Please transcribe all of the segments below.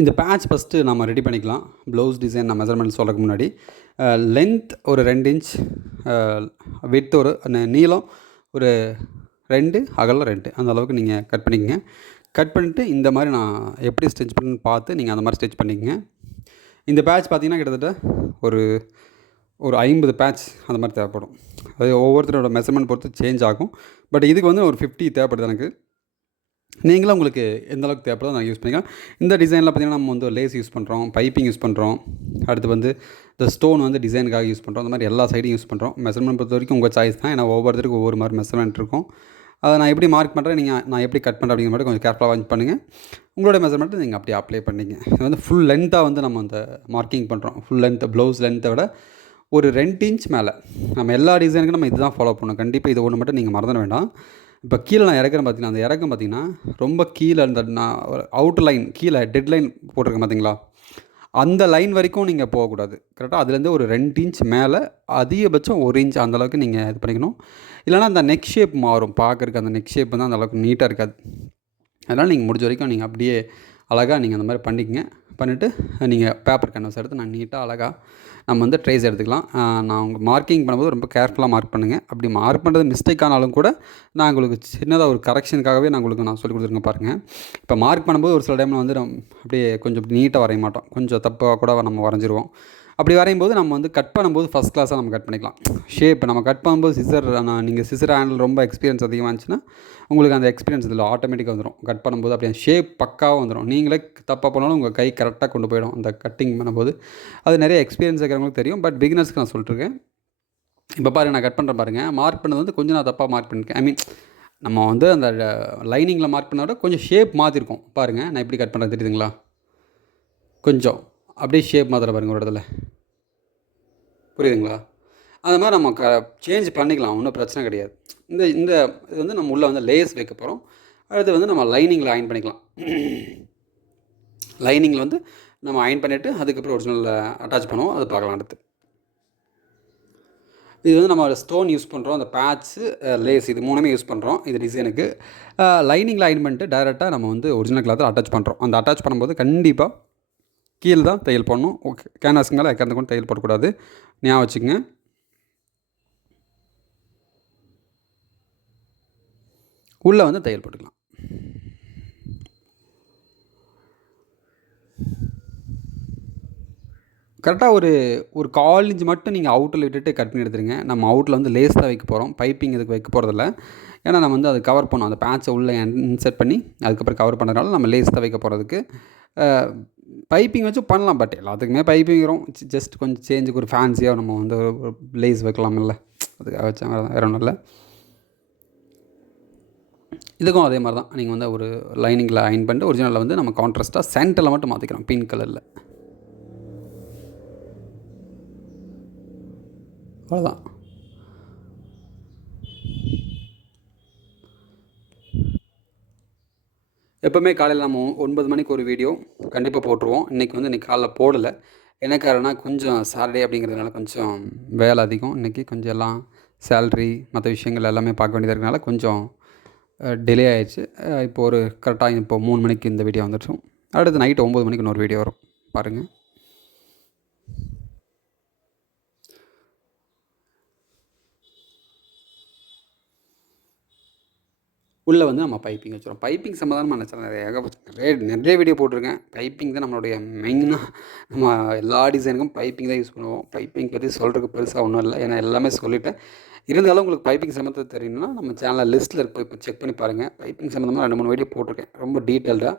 இந்த batch first நம்ம ready பண்ணிக்கலாம். ப்ளவுஸ் டிசைன் நான் மெஷர்மெண்ட் சொல்கிறதுக்கு முன்னாடி லென்த் ஒரு 2 இன்ச், விட்த் ஒரு நீளம் ஒரு 2, அகலம் 2 அந்த அளவுக்கு நீங்கள் கட் பண்ணிக்கங்க. கட் பண்ணிவிட்டு இந்த மாதிரி நான் எப்படி ஸ்டிச் பண்ணணுன்னு பார்த்து நீங்கள் அந்த மாதிரி ஸ்டிச் பண்ணிக்கங்க. இந்த பேட்ச் பார்த்திங்கன்னா கிட்டத்தட்ட ஒரு ஒரு 50 பேட்ச் அந்த மாதிரி தேவைப்படும். அது ஒவ்வொருத்தரோட மெஷர்மெண்ட் பொறுத்து சேஞ்ச் ஆகும். பட் இதுக்கு வந்து ஒரு 50 தேவைப்படுது எனக்கு. நீங்களும் உங்களுக்கு எந்த அளவுக்கு தேவைப்படுதோ நான் யூஸ் பண்ணிக்கலாம். இந்த டிசைனில் பார்த்திங்கன்னா நம்ம வந்து லேஸ் யூஸ் பண்ணுறோம், பைப்பிங் யூஸ் பண்ணுறோம், அடுத்து வந்து இந்த ஸ்டோன் வந்து டிசைனுக்காக யூஸ் பண்ணுறோம். அந்த மாதிரி எல்லா சைடும் யூஸ் பண்ணுறோம். மெஷர்மெண்ட் பொறுத்த வரைக்கும் உங்கள் சாய்ஸ் தான். ஏன்னா ஒவ்வொருத்தருக்கும் ஒவ்வொரு மாதிரி மெஷர்மெண்ட் இருக்கும். அதை நான் எப்படி மார்க் பண்ணுறேன், நான் எப்படி கட் பண்ணுறேன் அப்படிங்கிற மாதிரி கொஞ்சம் கேர்ஃபுல்லாக வாட்ச் பண்ணுங்கள். உங்களோட மெஷர்மெண்ட்டு நீங்கள் அப்படியே அப்ளை பண்ணிங்க. இது வந்து ஃபுல் லென்த்தாக வந்து நம்ம அந்த மார்க்கிங் பண்ணுறோம். ஃபுல் லென்த் ப்ளவுஸ் லென்த்தை விட ஒரு 2 இன்ச் மேலே. நம்ம எல்லா டிசைனுக்கும் நம்ம இதுதான் ஃபாலோ பண்ணணும். கண்டிப்பாக இது ஒன்று மட்டும் நீங்கள் மறந்துட வேண்டாம். இப்போ கீழே நான் இறக்குறேன் பார்த்தீங்கன்னா, அந்த இறக்கம் பார்த்தீங்கன்னா ரொம்ப கீழே அந்த நான் அவுட் லைன் கீழே டெட் லைன் போட்டிருக்கேன் பார்த்தீங்களா, அந்த லைன் வரைக்கும் நீங்கள் போகக்கூடாது. கரெக்டாக அதுலேருந்து ஒரு 2 இன்ச் மேலே, அதிகபட்சம் 1 இன்ச் அந்தளவுக்கு நீங்கள் இது பண்ணிக்கணும். இல்லைனா அந்த நெக் ஷேப் மாறும். பார்க்குறக்கு அந்த நெக் ஷேப் வந்து அந்தளவுக்கு நீட்டாக இருக்காது. அதனால் நீங்கள் முடிஞ்ச வரைக்கும் நீங்கள் அப்படியே அழகாக நீங்கள் அந்த மாதிரி பண்ணிக்கங்க. பண்ணிவிட்டு நீங்கள் பேப்பர் கேன்வாஸ் எடுத்து நான் நீட்டாக அழகாக நம்ம வந்து ட்ரேஸ் எடுத்துக்கலாம். நான் உங்கள் மார்க்கிங் பண்ணும்போது ரொம்ப கேர்ஃபுல்லாக மார்க் பண்ணுங்கள். அப்படி மார்க் பண்ணுறது மிஸ்டேக் ஆனாலும் கூட நான் உங்களுக்கு சின்னதாக ஒரு கரெக்ஷனுக்காகவே நான் சொல்லிக் கொடுத்துருக்கேன் பாருங்கள். இப்போ மார்க் பண்ணும்போது ஒரு சில டைமில் வந்து அப்படியே கொஞ்சம் நீட்டாக வரைய மாட்டோம். கொஞ்சம் தப்பாக கூட நம்ம வரைஞ்சிருவோம். அப்படி வரையும்போது நம்ம வந்து கட் பண்ணும்போது ஃபஸ்ட் கிளாஸாக நம்ம கட் பண்ணிக்கலாம். ஷேப் நம்ம கட் பண்ணும்போது நீங்கள் சிசர் ஹேண்டில் ரொம்ப எக்ஸ்பீரியன்ஸ் அதிகமாக இருந்துச்சுன்னா உங்களுக்கு அந்த எக்ஸ்பீரியன்ஸ் இதில் ஆட்டோமேட்டிக்காக வந்துடும். கட் பண்ணும்போது அப்படியே ஷேப் பக்காவாக வந்துடும். நீங்களே தப்பாக பண்ணாலும் உங்கள் கை கரெக்டாக கொண்டு போயிடும் அந்த கட்டிங் பண்ணும்போது. அது நிறைய எக்ஸ்பீரியன்ஸ் இருக்கிறவங்களுக்கு தெரியும். பட் பிகினர்ஸ்க்கு நான் சொல்லிட்டுருக்கேன். இப்போ பாருங்கள், நான் கட் பண்ணுறேன் பாருங்கள். மார்க் பண்ணது வந்து கொஞ்சம் நான் தப்பாக மார்க் பண்ணியிருக்கேன். ஐ மீன் நம்ம வந்து அந்த லைனிங்கில் மார்க் பண்ண விட கொஞ்சம் ஷேப் மாற்றிருக்கோம். பாருங்கள் நான் எப்படி கட் பண்ணுறது தெரியுதுங்களா? கொஞ்சம் அப்படியே ஷேப் மாத்திர பாருங்கள் ஒரு இடத்துல. புரியுதுங்களா? அது மாதிரி நம்ம சேஞ்ச் பண்ணிக்கலாம். ஒன்றும் பிரச்சனை கிடையாது. இந்த இந்த இது வந்து நம்ம உள்ளே வந்து லேஸ் வைக்க போகிறோம். அடுத்து வந்து நம்ம லைனிங்கில் அயன் பண்ணிக்கலாம். லைனிங்கில் வந்து நம்ம அயன் பண்ணிவிட்டு அதுக்கப்புறம் ஒரிஜினலில் அட்டாச் பண்ணுவோம். அது பார்க்கலாம் அடுத்து. இது வந்து நம்ம ஸ்டோன் யூஸ் பண்ணுறோம், அந்த பேட்ச்சு, லேஸ் இது 3மே யூஸ் பண்ணுறோம் இது டிசைனுக்கு. லைனிங்கில் அயன் பண்ணிட்டு டைரெக்டாக நம்ம வந்து ஒரிஜினல் கிளாத்தில் அட்டாச் பண்ணுறோம். அந்த அட்டாச் பண்ணும்போது கண்டிப்பாக கீழே தான் தையல் போடணும். ஓகே, கேன்வாஸுக்கு மேலே எக்கறந்து கொண்டு தையல் போடக்கூடாது. ஞாபகம் வச்சுக்கோங்க. உள்ளே வந்து தையல் போட்டுக்கலாம். கரெக்டாக ஒரு 1/4 இன்ச் மட்டும் நீங்கள் அவுட்டில் விட்டுட்டு கட் பண்ணி எடுத்துருங்க. நம்ம அவுட்டில் வந்து லேஸ் தான் வைக்க போகிறோம். பைப்பிங் இதுக்கு வைக்க போகிறதில்ல. ஏன்னா நம்ம வந்து அதை கவர் பண்ணோம். அந்த பேட்சை உள்ளே இன்சர்ட் பண்ணி அதுக்கப்புறம் கவர் பண்ணுறதுனால நம்ம லேஸ் தான் வைக்க போகிறதுக்கு. பைப்பிங் வச்சு பண்ணலாம். பட் எல்லாத்துக்குமே பைப்பிங் வரும். ஜஸ்ட் கொஞ்சம் சேஞ்சுக்கு ஒரு ஃபேன்சியாக நம்ம வந்து ஒரு லேஸ் வைக்கலாமில்ல, அதுக்காக வச்சா வேறு ஒன்றும் இல்லை. இதுக்கும் அதே மாதிரி தான். நீங்கள் வந்து ஒரு லைனிங்கில் அயன் பண்ணிட்டு ஒரிஜினலில் வந்து நம்ம கான்ட்ராஸ்ட்டாக சென்டரில் மட்டும் மாற்றிக்கிறோம் பிங்க் கலரில். அவ்வளோதான். எப்போவுமே காலையில் நம்ம 9 மணிக்கு ஒரு வீடியோ கண்டிப்பாக போட்டுருவோம். இன்றைக்கி காலைல போடலை. என்ன காரணம்னா கொஞ்சம் சாட்டர்டே அப்படிங்கிறதுனால கொஞ்சம் வேலை அதிகம். இன்றைக்கி கொஞ்சம் எல்லாம் சேல்ரி மற்ற விஷயங்கள் எல்லாமே பார்க்க வேண்டியதாக இருக்கனால கொஞ்சம் டிலே ஆகிடுச்சு. இப்போ ஒரு கரெக்டாக இப்போ 3 மணிக்கு இந்த வீடியோ வந்துடுச்சோம். அடுத்து நைட்டு 9 மணிக்கு இன்னொரு வீடியோ வரும் பாருங்கள். உள்ளே வந்து நம்ம பைப்பிங் வச்சுருவோம். பைப்பிங் சம்மந்தமாக நிறைய வீடியோ போட்டிருக்கேன். பைப்பிங் தான் நம்மளுடைய மெயினாக. நம்ம எல்லா டிசைனுக்கும் பைப்பிங் தான் யூஸ் பண்ணுவோம். பைப்பிங் பற்றி சொல்கிறதுக்கு பெருசாக ஒன்றும் இல்லை. ஏன்னா எல்லாமே சொல்லிவிட்டேன். இருந்தாலும் உங்களுக்கு பைப்பிங் சம்மந்தம் தெரியும்னா நம்ம சேனலில் லிஸ்ட்டில் இருக்க இப்போ செக் பண்ணி பாருங்கள். பைப்பிங் சம்மந்தமாக 2-3 வீடியோ போட்டிருக்கேன். ரொம்ப டீட்டெயில்டாக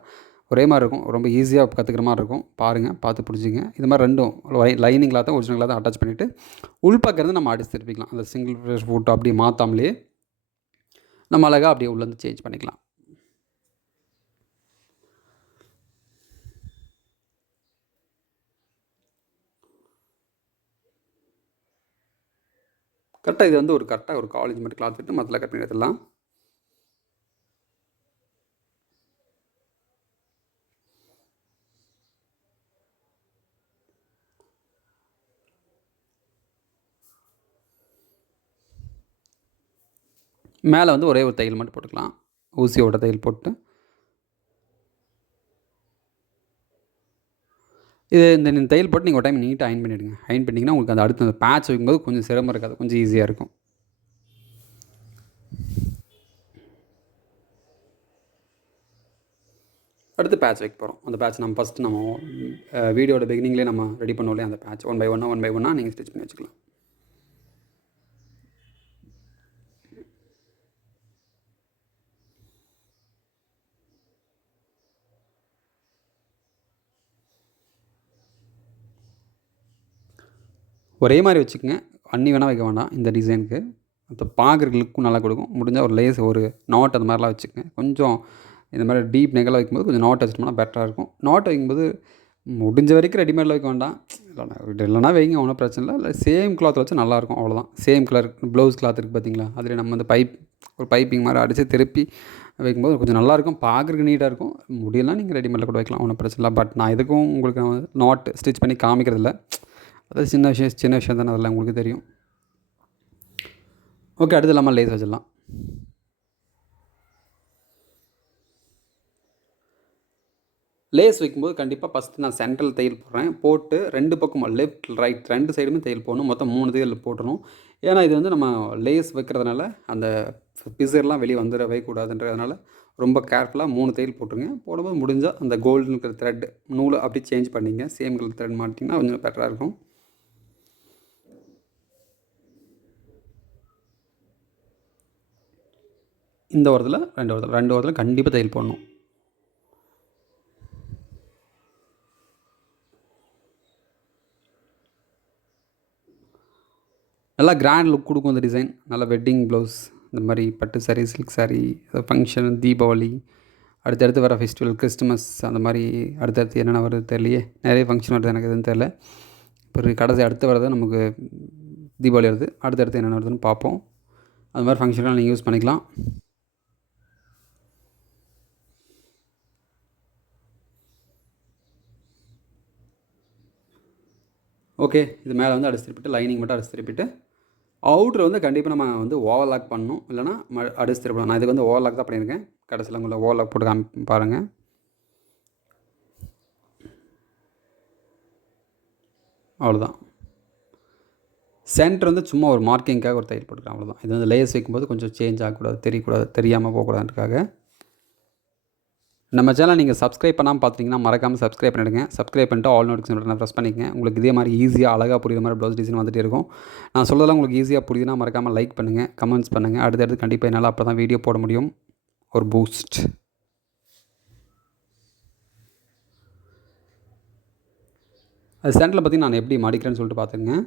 ஒரே மாதிரி இருக்கும். ரொம்ப ஈஸியாக கற்றுக்கிற மாதிரி இருக்கும். பாருங்கள், பார்த்து பிடிச்சிங்க. இது மாதிரி ரெண்டும் லைனிங்கில் தான் ஒரிஜினலாக தான் அட்டாச் பண்ணிவிட்டு உள்பக்கம் நம்ம அடிச்சு திருப்பிக்கலாம். அந்த சிங்கிள் ஃபேஸ் ஃபோட்டோ அப்படியே மாற்றாமலே நம்ம அழகாக அப்படியே உள்ளேருந்து சேஞ்ச் பண்ணிக்கலாம். கரெக்டாக இது வந்து கரெக்டாக ஒரு காலேஜ் மட்டும் கிளாத் விட்டு மற்றெல்லாம் கட் பண்ணி எடுத்துடலாம். மேலே வந்து ஒரே ஒரு தையல் மட்டும் போட்டுக்கலாம். ஊசியோட தையல் போட்டு இது இந்த தையல் போட்டு நீங்கள் ஒரு டைம் நீட்டாக அயன் பண்ணிவிடுங்க. அயன் பண்ணிங்கன்னா உங்களுக்கு அந்த அடுத்து அந்த பேட்ச் வைக்கும்போது கொஞ்சம் சிரமம் இருக்காது, கொஞ்சம் ஈஸியாக இருக்கும். அடுத்து பேட்ச் வைக்க போகிறோம். அந்த பேட்ச் நம்ம ஃபஸ்ட்டு வீடியோட பிகினிங்லேயே நம்ம ரெடி பண்ணோம் இல்லையா, அந்த பேட்ச் ஒன் பை ஒன்னாக நீங்கள் ஸ்டிச் பண்ணி வச்சுக்கலாம். ஒரே மாதிரி வச்சுக்கோங்க, அன்னி வேணால் வைக்க வேண்டாம் இந்த டிசைனுக்கு. அப்போ பார்க்குறதுக்கு லுக்கும் நல்லா கொடுக்கும். முடிஞ்சால் ஒரு லேஸ், ஒரு நாட் அந்த மாதிரிலாம் வச்சுக்கோங்க. கொஞ்சம் இந்த மாதிரி டீப் நெக்கெல்லாம் வைக்கும்போது கொஞ்சம் நாட் வச்சிட்டோம்னா பெட்டராக இருக்கும். நாட் வைக்கும்போது முடிஞ்ச வரைக்கும் ரெடிமேடில் வைக்க வேண்டாம், இல்லைனா வைங்க, ஒன்றும் பிரச்சனை இல்லை. இல்லை சேம் கிளாத்தில் வச்சு நல்லாயிருக்கும், அவ்வளோதான். சேம் கலர் ப்ளவுஸ் கிளாத் இருக்குது பார்த்தீங்களா, அதில் நம்ம அந்த ஒரு பைப்பிங் மாதிரி அடித்து திருப்பி வைக்கும்போது கொஞ்சம் நல்லாயிருக்கும், பார்க்குறதுக்கு நீட்டாக இருக்கும். முடியலாம் நீங்கள் ரெடிமேடில் கூட வைக்கலாம், ஒன்றும் பிரச்சனை இல்லை. பட் நான் எதுக்கும் உங்களுக்கு நாட் ஸ்டிச் பண்ணி காமிக்கிறதில்ல, அது சின்ன விஷயம் தானே, அதெல்லாம் உங்களுக்கு தெரியும். ஓகே, அடுத்து இல்லாமல் லேஸ் வச்சிடலாம். லேஸ் வைக்கும்போது கண்டிப்பாக ஃபஸ்ட்டு நான் சென்ட்ரல் தையல் போடுறேன். போட்டு 2 பக்கமும் லெஃப்ட் ரைட் 2 சைடுமே தையல் போடணும். மொத்தம் 3 தையல் போடணும். ஏன்னா இது வந்து நம்ம லேஸ் வைக்கிறதுனால அந்த பிசர்லாம் வெளியே வந்துடவே கூடாதுன்றதுனால ரொம்ப கேர்ஃபுல்லாக 3 தையல் போட்டுருங்க. போடும்போது முடிஞ்சால் அந்த கோல்டன் இருக்கிற த்ரெட் நூலை அப்படி சேஞ்ச் பண்ணிங்க, சேம் கலர் த்ரெட் மாட்டிங்கன்னா கொஞ்சம் பெட்டராக இருக்கும். இந்த ஓரத்தில் 2 ஓரத்தில் கண்டிப்பாக தையல் போடணும். நல்லா கிராண்ட் லுக் கொடுக்கும் இந்த டிசைன். நல்லா வெட்டிங் ப்ளவுஸ், இந்த மாதிரி பட்டு சாரீ, சில்க் சாரீ, ஃபங்க்ஷன், தீபாவளி, அடுத்தடுத்து வர ஃபெஸ்டிவல், கிறிஸ்துமஸ், அந்த மாதிரி அடுத்தடுத்து என்னென்ன வருது தெரியலையே, நிறைய ஃபங்க்ஷன் வருது, எனக்கு எதுவும் தெரில. இப்போ கடைசி அடுத்து வரது நமக்கு தீபாவளி வருது, அடுத்தடுத்து என்னென்ன வருதுன்னு பார்ப்போம். அது மாதிரி ஃபங்க்ஷன்லாம் நீங்கள் யூஸ் பண்ணிக்கலாம். ஓகே, இது மேலே வந்து அடிச்சு திருப்பிட்டு லைனிங் மட்டும் அடிச்சு திருப்பிட்டு அவுட்ரு வந்து கண்டிப்பாக நம்ம வந்து ஓவர்லாக் பண்ணணும், இல்லைனா அடிச்சு திருப்பணும். நான் இதுக்கு வந்து ஓவர்லாக் தான் பண்ணியிருக்கேன். கடைசியில் உங்களை ஓவர்லாக் போட்டு பாருங்கள். அவ்வளோதான். சென்டர் வந்து சும்மா ஒரு மார்க்கிங்காக ஒரு தையல் போட்டுக்கலாம், அவ்வளோதான். இது வந்து லேஸ் வைக்கும்போது கொஞ்சம் சேஞ்ச் ஆகக்கூடாது, தெரியாமல் போகக்கூடாதுன்றதுக்காக. நம்ம சேனல் நீங்கள் சப்ஸ்கிரைப் பண்ணாமல் பார்த்தீங்கன்னா மறக்காமல் சப்ஸ்கிரைப் பண்ணிவிடுங்க. சப்ஸ்கிரைப் பண்ணிட்டு ஆல் நோட்டிஃபிகேஷன் பட்டனை ப்ரெஸ் பண்ணிக்கங்க. உங்களுக்கு இதே மாதிரி ஈஸியாக அழகாக புரியுற மாதிரி ப்ளவுஸ் டிசைன் வந்துகிட்டே இருக்கும். நான் சொல்லலாம் உங்களுக்கு ஈஸியாக புரியுதுன்னா மறக்காமல் லைக் பண்ணுங்கள், கமெண்ட்ஸ் பண்ணுங்கள். அடுத்தடுத்து கண்டிப்பாக என்னால் அப்போ தான் வீடியோ போட முடியும். ஒரு பூஸ்ட். அது சென்டரில் பார்த்தீங்கன்னா நான் எப்படி மடிக்கிறேன்னு சொல்லிட்டு பார்த்துங்க.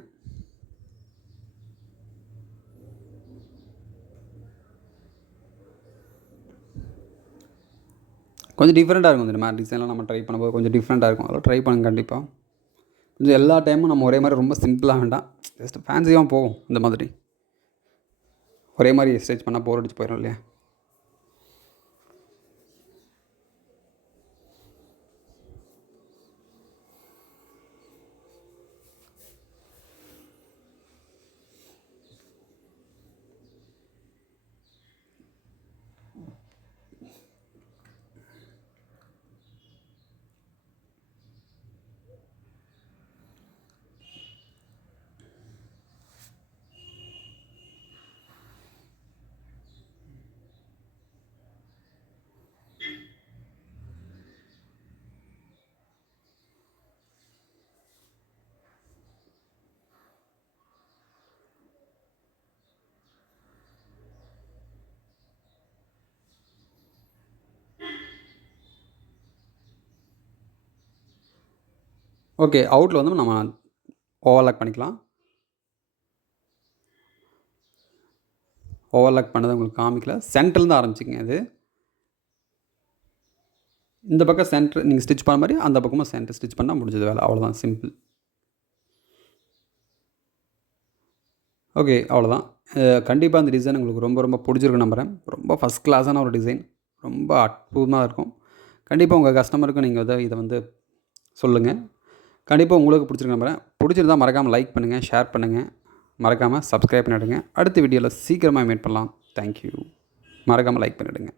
கொஞ்சம் டிஃப்ரெண்ட்டாக இருக்கும் இந்த மாதிரி டிசைன்லாம் நம்ம ட்ரை பண்ணும்போது, கொஞ்சம் டிஃப்ரெண்ட்டாக இருக்கும். அதெல்லாம் ட்ரை பண்ணுங்க கண்டிப்பாக. கொஞ்சம் எல்லா டைமும் நம்ம ஒரே மாதிரி ரொம்ப சிம்பிளாக வேண்டாம், ஜஸ்ட் ஃபேன்சியாக போகும். இந்த மாதிரி ஒரே மாதிரி ஸ்டிச் பண்ணால் போர் அடிச்சு போயிடும் இல்லையா. ஓகே, அவுட்டில் வந்து நம்ம ஓவர்லாக் பண்ணிக்கலாம். ஓவர்லாக் பண்ணதை உங்களுக்கு காமிக்கல, சென்டர்லேருந்து ஆரம்பிச்சிக்கங்க. இது இந்த பக்கம் சென்டர் நீங்கள் ஸ்டிச் பண்ண மாதிரி அந்த பக்கமும் சென்டர் ஸ்டிச் பண்ணால் முடிஞ்சது வேலை, அவ்வளோதான், சிம்பிள். ஓகே, அவ்வளோதான். கண்டிப்பாக அந்த டிசைன் உங்களுக்கு ரொம்ப ரொம்ப பிடிச்சிருக்கும் நம்புகிறேன். ரொம்ப ஃபஸ்ட் கிளாஸான ஒரு டிசைன், ரொம்ப அற்புதமாக இருக்கும். கண்டிப்பாக உங்கள் கஸ்டமருக்கு நீங்கள் இதை வந்து சொல்லுங்கள். கண்டிப்பாக உங்களுக்கு பிடிச்சிருக்கு நம்புகிறேன். பிடிச்சிருந்தால் மறக்காமல் லைக் பண்ணுங்கள், ஷேர் பண்ணுங்கள், மறக்காமல் சப்ஸ்கிரைப் பண்ணிவிடுங்க. அடுத்த வீடியோவில் சீக்கிரமாக மீட் பண்ணலாம். தேங்க்யூ. மறக்காமல் லைக் பண்ணிவிடுங்க.